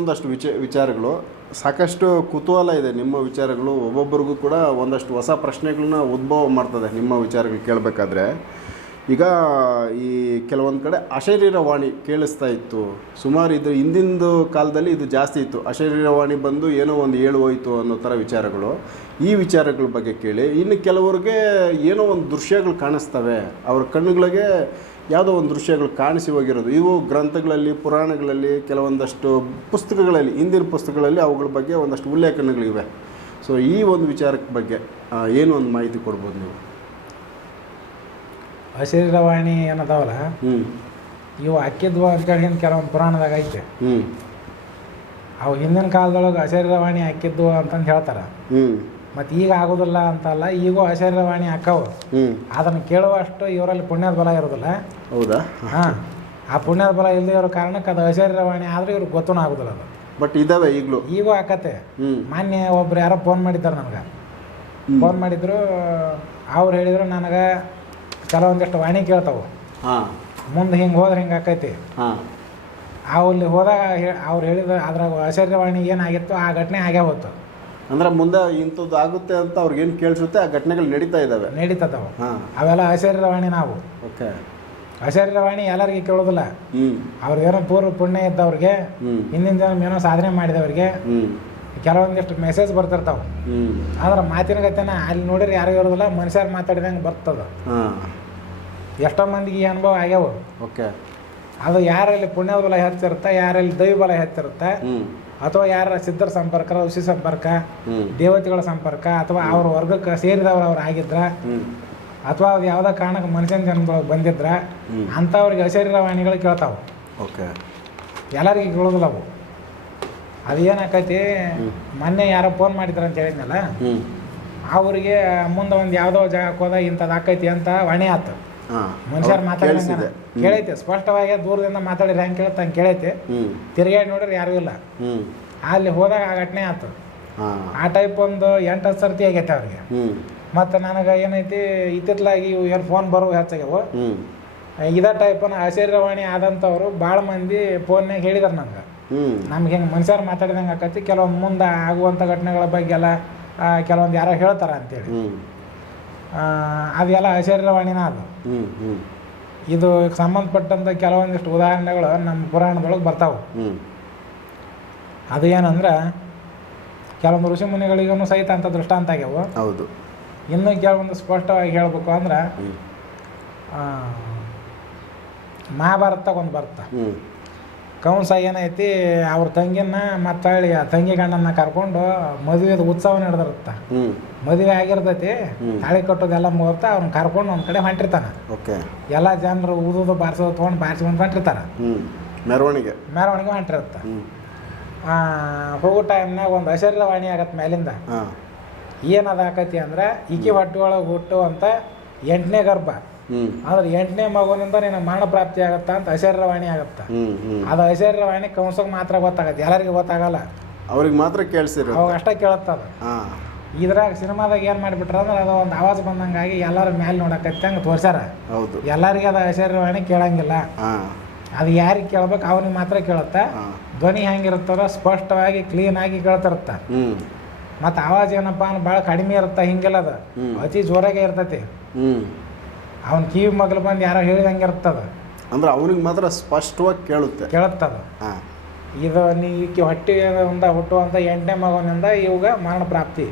ಮತ್ತೊಂದಷ್ಟು ವಿಚ, ವಿಚಾರಗಳು. ಸಾಕಷ್ಟು ಕುತೂಹಲ ಇದೆ ನಿಮ್ಮ ವಿಚಾರಗಳು. ಒಬ್ಬೊಬ್ಬರಿಗೂ ಕೂಡ ಒಂದಷ್ಟು ಹೊಸ ಪ್ರಶ್ನೆಗಳನ್ನ ಉದ್ಭವ ಮಾಡ್ತದೆ ನಿಮ್ಮ ವಿಚಾರಗಳು ಕೇಳಬೇಕಾದ್ರೆ. ಈಗ ಈ ಕೆಲವೊಂದು ಕಡೆ ಅಶರೀರವಾಣಿ ಕೇಳಿಸ್ತಾ ಇತ್ತು. ಸುಮಾರು ಇದು ಹಿಂದಿಂದು ಕಾಲದಲ್ಲಿ ಇದು ಜಾಸ್ತಿ ಇತ್ತು. ಅಶರೀರವಾಣಿ ಬಂದು ಏನೋ ಒಂದು ಏಳು ಹೋಯಿತು ಅನ್ನೋ ಥರ ವಿಚಾರಗಳು. ಈ ವಿಚಾರಗಳ ಬಗ್ಗೆ ಕೇಳಿ. ಇನ್ನು ಕೆಲವ್ರಿಗೆ ಏನೋ ಒಂದು ದೃಶ್ಯಗಳು ಕಾಣಿಸ್ತವೆ. ಅವ್ರ ಕಣ್ಣುಗಳಿಗೆ ಯಾವುದೋ ಒಂದು ದೃಶ್ಯಗಳು ಕಾಣಿಸಿ ಹೋಗಿರೋದು. ಇವು ಗ್ರಂಥಗಳಲ್ಲಿ ಪುರಾಣಗಳಲ್ಲಿ ಕೆಲವೊಂದಷ್ಟು ಪುಸ್ತಕಗಳಲ್ಲಿ ಹಿಂದಿನ ಪುಸ್ತಕಗಳಲ್ಲಿ ಅವುಗಳ ಬಗ್ಗೆ ಒಂದಷ್ಟು ಉಲ್ಲೇಖನಗಳಿವೆ. ಸೊ ಈ ಒಂದು ವಿಚಾರಕ್ಕೆ ಬಗ್ಗೆ ಏನು ಒಂದು ಮಾಹಿತಿ ಕೊಡ್ಬೋದು ನೀವು? ಅಶರೀರವಾಣಿ ಏನದಾವಲ್ಲ? ಹ್ಞೂ ಇವು ಅಕ್ಕಿದ್ವು ಅಂತೇಳಿ ಹಿಂದೆ ಕೆಲವೊಂದು ಪುರಾಣದಾಗ ಐತೆ. ಹ್ಞೂ ಅವು ಹಿಂದಿನ ಕಾಲದೊಳಗೆ ಅಶರೀರವಾಣಿ ಹಾಕಿದ್ವು ಅಂತಂದು ಹೇಳ್ತಾರೆ. ಹ್ಞೂ ಮತ್ತು ಈಗ ಆಗೋದಿಲ್ಲ ಅಂತಲ್ಲ ಈಗೂ ಆಶ್ಚರ್ಯವಾಣಿ ಹಾಕವು ಅದನ್ನು ಕೇಳುವಷ್ಟು ಇವರಲ್ಲಿ ಪುಣ್ಯದ ಬಲ ಇರೋದಿಲ್ಲ. ಹೌದಾ? ಹಾಂ. ಆ ಪುಣ್ಯದ ಬಲ ಇಲ್ಲದೆ ಇರೋ ಕಾರಣಕ್ಕೆ ಅದು ಅಶರೀರವಾಣಿ ಆದರೆ ಇವ್ರಿಗೆ ಗೊತ್ತೂ ಆಗೋದಿಲ್ಲ ಅದು. ಬಟ್ ಇದಾವೆ ಈಗಲೂ. ಈಗೂ ಹಾಕತ್ತೆ ಹ್ಞೂ ಮಾನ್ಯ ಒಬ್ರು ಯಾರೋ ಫೋನ್ ಮಾಡಿದ್ದಾರೆ ನನಗೆ. ಫೋನ್ ಮಾಡಿದ್ರು ಅವ್ರು ಹೇಳಿದ್ರು ನನಗೆ ಕೆಲವೊಂದಿಷ್ಟು ವಾಣಿ ಕೇಳ್ತಾವೆ. ಮುಂದೆ ಹಿಂಗೆ ಹೋದ್ರೆ ಹಿಂಗೆ ಆಕೈತಿ. ಅಲ್ಲಿ ಹೋದಾಗ ಅವ್ರು ಹೇಳಿದ ಅದ್ರಾಗ ಅಶರೀರವಾಣಿ ಏನಾಗಿತ್ತು ಆ ಘಟನೆ ಆಗೇ ಹೋಯ್ತು ಅಂದ್ರೆ ಮುಂದೆ ಇಂಥದ್ದು ಆಗುತ್ತೆ ಅಂತ ಅವ್ರಿಗೇನು ಕೇಳಿಸುತ್ತೆ ಆ ಘಟನೆಗಳು ನಡೀತಾ ಇದ್ದಾವೆ. ನಡೀತದವು. ಹಾಂ. ಅವೆಲ್ಲ ಅಶರೀರವಾಣಿ ನಾವು. ಓಕೆ. ಅಶರೀರವಾಣಿ ಎಲ್ಲರಿಗೆ ಕೇಳೋದಿಲ್ಲ. ಅವ್ರಿಗೇನೋ ಪೂರ್ವ ಪುಣ್ಯ ಇದ್ದವ್ರಿಗೆ ಹಿಂದಿನ ಜನ ಏನೋ ಸಾಧನೆ ಮಾಡಿದವ್ರಿಗೆ ಕೆಲವೊಂದಿಷ್ಟು ಮೆಸೇಜ್ ಬರ್ತಿರ್ತಾವ. ಆದ್ರೆ ಮಾತಿನ ಗತಿನ ಅಲ್ಲಿ ನೋಡಿದ್ರೆ ಯಾರು ಇರೋದಿಲ್ಲ ಮನುಷ್ಯರು ಮಾತಾಡಿದಂಗೆ ಬರ್ತದ. ಎಷ್ಟೋ ಮಂದಿಗೆ ಈ ಅನುಭವ ಆಗ್ಯಾವ. ಓಕೆ. ಅದು ಯಾರಲ್ಲಿ ಪುಣ್ಯದ ಬಲ ಹೆಚ್ಚಿರುತ್ತೆ ಯಾರಲ್ಲಿ ದೈವ ಬಲ ಹೆಚ್ಚಿರುತ್ತೆ ಅಥವಾ ಯಾರ ಸಿದ್ಧರ ಸಂಪರ್ಕ ಋಷಿ ಸಂಪರ್ಕ ದೇವತೆಗಳ ಸಂಪರ್ಕ ಅಥವಾ ಅವ್ರ ವರ್ಗಕ್ಕೆ ಸೇರಿದವ್ರು ಅವ್ರು ಆಗಿದ್ರ ಅಥವಾ ಅದು ಯಾವುದೋ ಕಾರಣಕ್ಕೆ ಮನುಷ್ಯನ ಜನ್ಮದೊಳಗೆ ಬಂದಿದ್ರ. ಅಂಥವ್ರಿಗೆ ಅಶರೀರವಾಣಿಗಳು ಕೇಳ್ತಾವೆ. ಓಕೆ. ಎಲ್ಲರಿಗೆ ಕೇಳೋದಿಲ್ಲ ಅವು. ಅದು ಏನಾಕೈತಿ ಮೊನ್ನೆ ಯಾರೋ ಫೋನ್ ಮಾಡಿದ್ರ ಅಂತ ಹೇಳಿದ್ನಲ್ಲ? ಅವರಿಗೆ ಮುಂದೆ ಒಂದು ಯಾವುದೋ ಜಾಗಕ್ಕೆ ಹೋದಾಗ ಇಂಥದ್ದು ಆಕೈತಿ ಅಂತ ವಾಣಿ ಆತು. ಮನುಷ್ಯರು ಕೇಳಿಸಿದೆ. ಕೇಳೈತೆ ಸ್ಪಷ್ಟವಾಗಿ ದೂರದಿಂದ ಮಾತಾಡಿದ್ರೆ ಹೆಂಗೆ ಕೇಳುತ್ತೆ ಹಂಗೆ ಕೇಳೈತೆ. ತಿರುಗಾಡಿ ನೋಡಿದ್ರೆ ಯಾರು ಇಲ್ಲ. ಅಲ್ಲಿ ಹೋದಾಗ ಆ ಘಟನೆ ಆಯ್ತು ಆ ಟೈಪ್ ಒಂದು ಎಂಟು ಹತ್ತು ಸರ್ತಿ ಆಗೈತೆ ಅವ್ರಿಗೆ. ಮತ್ತೆ ನನಗೆ ಏನೈತಿ ಇತ್ತಿತ್ಲಾಗಿ ಇವು ಏನು ಫೋನ್ ಬರೋ ಹೆಚ್ಚಾಗ್ಯವು ಇದೇ ಟೈಪನ ಅಶರೀರವಾಣಿ ಆದಂಥವ್ರು ಭಾಳ ಮಂದಿ ಫೋನ್ನಾಗ ಹೇಳಿದಾರೆ ನಂಗೆ. ನಮ್ಗೆ ಹೆಂಗೆ ಮನುಷ್ಯರು ಮಾತಾಡಿದಂಗೆ ಆಕತಿ ಕೆಲವೊಂದು ಮುಂದೆ ಆಗುವಂಥ ಘಟನೆಗಳ ಬಗ್ಗೆ ಎಲ್ಲ ಕೆಲವೊಂದು ಯಾರೋ ಹೇಳ್ತಾರೆ ಅಂತೇಳಿ. ಅದೆಲ್ಲ ಅಶರೀರವಾಣಿನ ಅದು. ಇದು ಸಂಬಂಧಪಟ್ಟಂಥ ಕೆಲವೊಂದಿಷ್ಟು ಉದಾಹರಣೆಗಳು ನಮ್ಮ ಪುರಾಣದೊಳಗೆ ಬರ್ತಾವೆ. ಅದು ಏನಂದ್ರೆ ಕೆಲವೊಂದು ಋಷಿ ಮುನಿಗಳಿಗೂ ಸಹಿತ ಅಂತ ದೃಷ್ಟಾಂತ ಆಗ್ಯಾವು. ಹೌದು. ಇನ್ನೂ ಕೆಲವೊಂದು ಸ್ಪಷ್ಟವಾಗಿ ಹೇಳ್ಬೇಕು ಅಂದ್ರೆ ಮಹಾಭಾರತ ಒಂದು ಬರ್ತಾ ಕಂಸ ಏನೈತಿ ಅವ್ರ ತಂಗಿನ ಮತ್ತು ಹೊಳ್ಳಿ ಆ ತಂಗಿ ಗಂಡನ್ನ ಕರ್ಕೊಂಡು ಮದುವೆದು ಉತ್ಸವ ನಡೆದಿರುತ್ತೆ. ಮದುವೆ ಆಗಿರ್ತೈತಿ. ತಾಳಿ ಕಟ್ಟೋದೆಲ್ಲ ಮುಗಿರ್ತಾ ಅವ್ನ ಕರ್ಕೊಂಡು ಒಂದು ಕಡೆ ಹೊಂಟಿರ್ತಾನೆ. ಓಕೆ. ಎಲ್ಲ ಜನರು ಊದುದು ಬಾರಿಸೋದು ತೊಗೊಂಡು ಬಾರಿಸ್ಕೊಂಡು ಹೊಂಟಿರ್ತಾರೆ. ಮೆರವಣಿಗೆ. ಮೆರವಣಿಗೆ ಹೊಂಟಿರುತ್ತೆ. ಆ, ಹೋಗೋ ಟೈಮ್ನಾಗ ಒಂದು ಅಶರೀರವಾಣಿ ಆಗತ್ತೆ ಮೇಲಿಂದ. ಏನದಾಕತಿ ಅಂದ್ರೆ ಈಕಿ ಹೊಟ್ಟೆ ಒಳಗೆ ಹುಟ್ಟು ಅಂತ ಎಂಟನೇ ಗರ್ಭ. ಆದ್ರೆ ಎಂಟನೇ ಮಗುವಿನಿಂದ ನಿನ್ನ ಮರಣ ಪ್ರಾಪ್ತಿ ಆಗತ್ತ ಅಂತ ಐಶ್ವರ್ಯವಾಣಿ ಆಗತ್ತ? ಅದು ಐಶ್ವರ್ಯವಾಣಿ ಕಂಸಕ್ಕೆ ಮಾತ್ರ ಗೊತ್ತಾಗತ್ತೆ. ಎಲ್ಲರಿಗೂ ಗೊತ್ತಾಗಲ್ಲ. ಅವ್ರಿಗೆ ಮಾತ್ರ ಕೇಳಿಸಿರೋ ಅವಾಗ ಅಷ್ಟೇ ಕೇಳತ್ತದ ಇದ್ರಾಗ ಸಿನಿಮಾದಾಗ ಏನು ಮಾಡಿಬಿಟ್ರ ಅಂದ್ರೆ ಅದು ಒಂದು ಆವಾಜ್ ಬಂದಂಗಾಗಿ ಎಲ್ಲರ ಮೇಲೆ ನೋಡಕತ್ತೆ ಹಂಗೆ ತೋರ್ಸ್ಯಾರ. ಹೌದು. ಎಲ್ಲರಿಗೆ ಅದು ಐಶ್ವರ್ಯವಾಣಿ ಕೇಳಂಗಿಲ್ಲ. ಅದು ಯಾರಿಗೆ ಕೇಳ್ಬೇಕು ಅವ್ರಿಗೆ ಮಾತ್ರ ಕೇಳತ್ತ. ಧ್ವನಿ ಹೆಂಗಿರುತ್ತೋ ಸ್ಪಷ್ಟವಾಗಿ ಕ್ಲೀನಾಗಿ ಕೇಳ್ತಿರುತ್ತೆ. ಮತ್ತು ಆವಾಜ್ ಏನಪ್ಪ ಅಂದ್ರೆ ಭಾಳ ಕಡಿಮೆ ಇರುತ್ತೆ? ಹಿಂಗೆಲ್ಲ ಅದು. ಅತಿ ಜೋರಾಗೆ ಇರ್ತೈತಿ. ಅವ್ನ ಕಿವಿ ಮಗ್ಲು ಬಂದು ಯಾರೋ ಹೇಳಿದಂಗೆ ಇರ್ತದ. ಅಂದ್ರೆ ಅವನಿಗೆ ಮಾತ್ರ ಸ್ಪಷ್ಟವಾಗಿ ಕೇಳುತ್ತೆ. ಕೇಳುತ್ತದ. ಹಾಂ. ಇದು ನೀ ಈಕಿ ಹೊಟ್ಟೆಯಿಂದ ಅಂತ ಎಂಟನೇ ಮಗನಿಂದ ಇವಾಗ ಮರಣ ಪ್ರಾಪ್ತಿ.